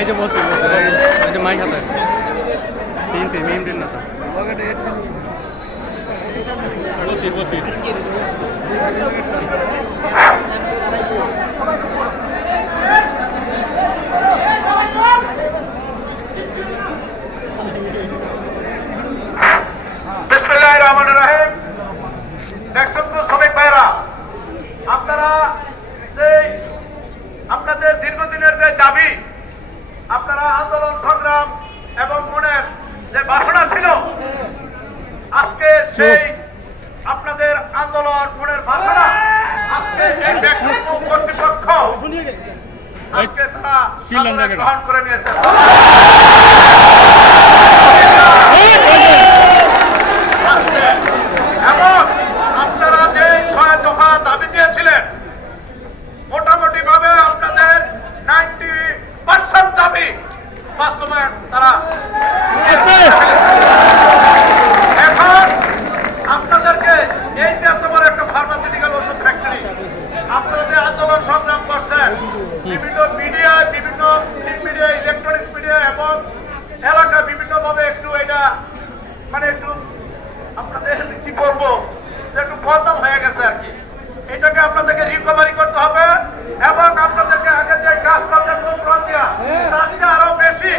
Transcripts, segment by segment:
বসিন না বসিন হ্যাঁ, এই যে বসি বসি এই- এই যে মাইক হাতে বিএনপি বিএনপির নেতা গ্রহণ করে নিয়েছে এবং আপনারা যে ছয় দফা দাবি দিয়েছিলেন মোটামুটি ভাবে আপনাদের নাইনটি পার্সেন্ট দাবি বাস্তবায়ন তারা এখন আপনাদেরকে এই যে এত বড় একটা ফার্মাসিউটিক্যাল ওষুধ ফ্যাক্টরি আপনারা যে আন্দোলন সংগ্রাম করছেন বিভিন্ন মিডিয়া বিভিন্ন প্রিন্ট মিডিয়া ইলেকট্রনিক মিডিয়া এবং এলাকা বিভিন্ন ভাবে একটু এটা মানে একটু আপনাদের কি বলব যে একটু বদনাম হয়ে গেছে আর কি এটাকে আপনাদেরকে রিকভারি করতে হবে এবং আপনাদেরকে আগে যে কাজ করতে প্রোগ্রাম দেওয়া তার চেয়ে আরও বেশি।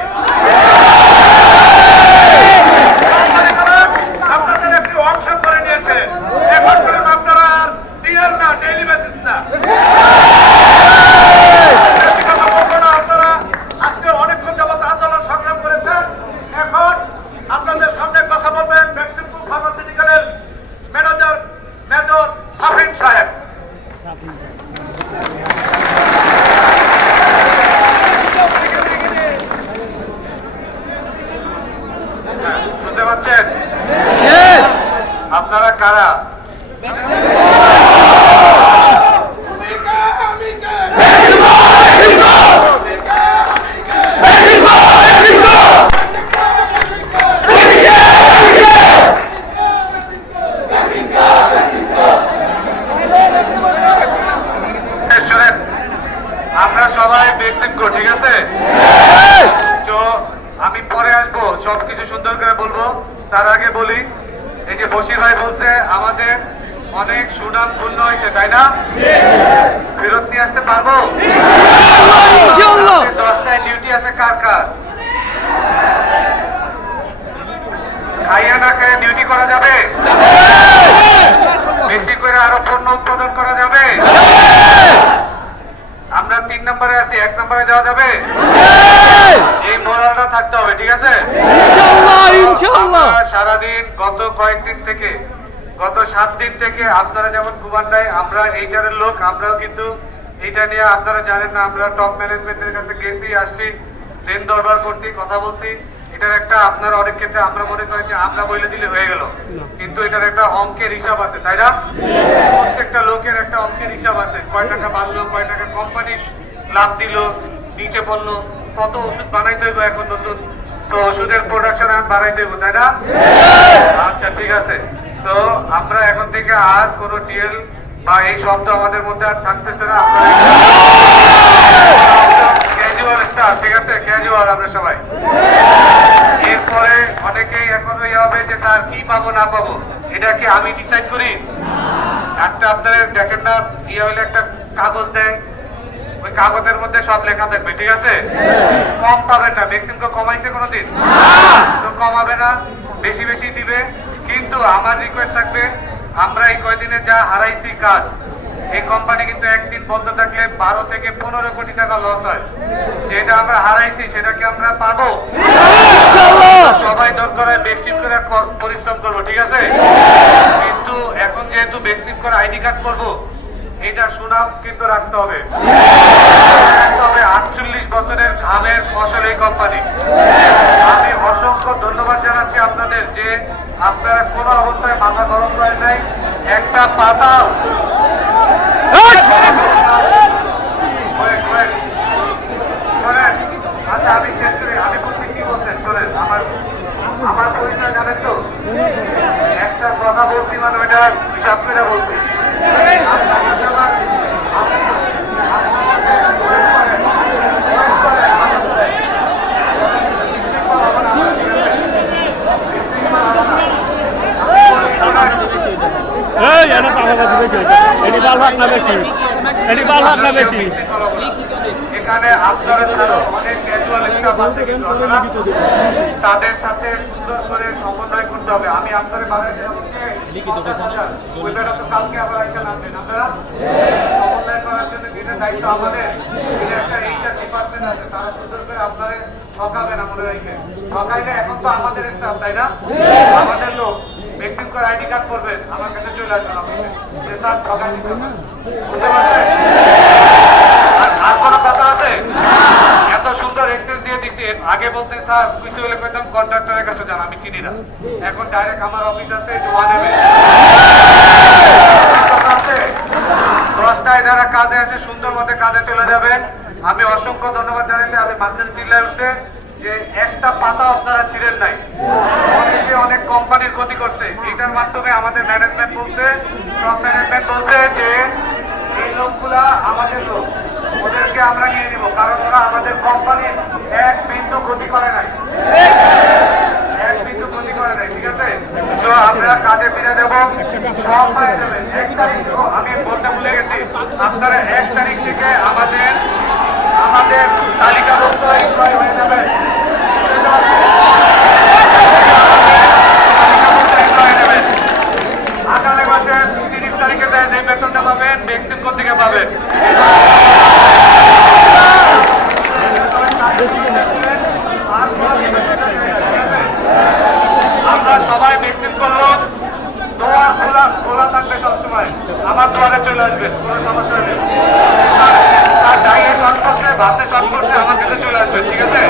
আপনারা কারা বেশ, শোনেন, আমরা সবাই বেসিক গো ঠিক আছে তো আমি পরে আসব সবকিছু সুন্দর করে বলব তার আগে বলি এই যে বসির ভাই বলছে আমাদের অনেক সুনাম পূর্ণ হয়েছে তাই না ফেরত নিয়ে আসতে পারব? দশটায় ডিউটি আছে কার কার? খাইয়া না খাইয়া ডিউটি করা যাবে? বেশি করে আরও পণ্য উৎপাদন করা যাবে? আমরা তিন নম্বরে আছি এক নম্বরে যাওয়া যাবে? এই মোরালটা থাকতে হবে ঠিক আছে? সারাদিন গত কয়েকদিন থেকে গত সাত দিন থেকে আপনারা যেমন নাই আমরা এইচআরের লোক আমরাও কিন্তু এটা নিয়ে আপনারা জানেন না আমরা টপ ম্যানেজমেন্টের কাছে গেছি আসছি দেন দরবার করছি কথা বলছি। এটার একটা আপনার অনেক ক্ষেত্রে আমরা মনে করি যে আমরা বলে দিলে হয়ে গেল। কিন্তু এটার একটা অঙ্কের হিসাব আছে তাই না? প্রত্যেকটা লোকের একটা অঙ্কের হিসাব আছে কয় টাকা বাড়লো কয় টাকা কোম্পানি লাভ দিল নিচে পড়ল কত ওষুধ বানাইতে হইব এখন নতুন? তো ওষুধের প্রোডাকশন বাড়াইতে হইব তাই না? আচ্ছা ঠিক আছে। তো আমরা এখন থেকে আর কোনো ডিএল বা এই শব্দ আমাদের মধ্যে আর থাকতেছে না। ক্যাজুয়াল স্টার ঠিক আছে? ক্যাজুয়াল আমরা সবাই। এরপরে অনেকেই এখনও ইয়ে হবে যে স্যার কি পাবো না পাবো? এটা কি আমি ডিসাইড করি? একটা আপনাদের দেখেন না ইয়ে হইলে একটা কাগজ দেয়। ওই কাগজের মধ্যে সব লেখা থাকবে ঠিক আছে? কম পাবেন না ম্যাক্সিমাম কমাইছে কোনোদিন? তো কমাবে না বেশি বেশি দিবে। কিন্তু আমার রিকোয়েস্ট থাকবে আমরা এই কয়দিনে যা হারাইছি কাজ এই কোম্পানি কিন্তু একদিন বন্ধ থাকলে বারো থেকে পনেরো কোটি টাকা লস হয়। যেটা আমরা হারাইছি সেটা কি আমরা পাবো? সবাই দরকার হয় বেশি করে পরিশ্রম করব ঠিক আছে? কিন্তু এখন যেহেতু বেশি করে আইডি কার্ড করব এটা সুনাম কিন্তু রাখতে হবে রাখতে হবে আটচল্লিশ বছরের ঘামের ফসল এই কোম্পানি আমি অসংখ্য ধন্যবাদ জানাচ্ছি আপনাদের যে আপনারা কোনো অবস্থায় নাই একটা পাতা। আচ্ছা আমি শেষ করি। আমি বলছি কি বলছেন? শোনেন আমার আমার পরিচয় জানেন তো? একটা কথা বলছি মানে ওইটা হিসাব করে বলছি আপনার কাছে আমার- আপনার কাছে বেশি এটি বাল ভাগ না বেশি এটি বাল ভাগ না বেশি এখানে আপনারা অনেক ক্যাজুয়াল স্টাফ আছে কিন্তু তাদের সাথে সুন্দর করে সমন্বয় করতে হবে। আমি আপনাদের লিখিত তো কালকে আবার এসে নামবেন আপনারা সমন্বয় করার জন্য দিনের দায়িত্ব আমাদের। একটা এইচআর ডিপার্টমেন্ট আছে তারা সুন্দর করে আপনারে ঠকাবে না মনে ঠকাইলে এখন তো আমাদের স্টাফ তাই না? আমাদের লোক ব্যক্তির করে আইডি কার্ড করবেন আমার কাছে চলে আসবেন। আপনি যে স্যার ঠকাই দিতে পারেন। বুঝতে পারছেন আর- আর কোনো কথা আছে এত সুন্দর এক্সেস দিয়ে দিচ্ছি আগে বলতে স্যার কিছু হলে পেতাম কন্ট্রাক্টরের কাছে যান, আমি চিনি না। এখন ডাইরেক্ট আমার অফিস আছে, জমা দেবে। দশটায় যারা কাজে আসে, সুন্দর মতে কাজে চলে যাবেন। আমি অসংখ্য ধন্যবাদ জানাইলে, আমি মাঝখানে চিল্লায় উঠতে, যে একটা পাতা আপনারা ছিলেন নাই। অনেকে অনেক কোম্পানির ক্ষতি করছে। এটার মাধ্যমে আমাদের ম্যানেজমেন্ট বলছে টপ ম্যানেজমেন্ট বলছে যে, এই লোকগুলা আমাদের লোক, ওদেরকে আমরা নিয়ে নিব, কারণ ওরা আমাদের কোম্পানির এক বিন্দু ক্ষতি করে নাই। এক বিন্দু ক্ষতি করে নাই, ঠিক আছে? তো আমরা কাজে ফিরে দেবো সব পায়ে এক তারিখ আমি বলতে ভুলে গেছি। আপনারা এক তারিখ থেকে আমাদের আমাদের তালিকাভুক্ত এমপ্লয় থাকবে সবসময়। আমার দোয়ারে চলে আসবে, কোনো সমস্যা নেই। আর ডাইয়ে শর্ট করতে ভাতে শর্ট করতে আমার কাছে চলে আসবে, ঠিক আছে?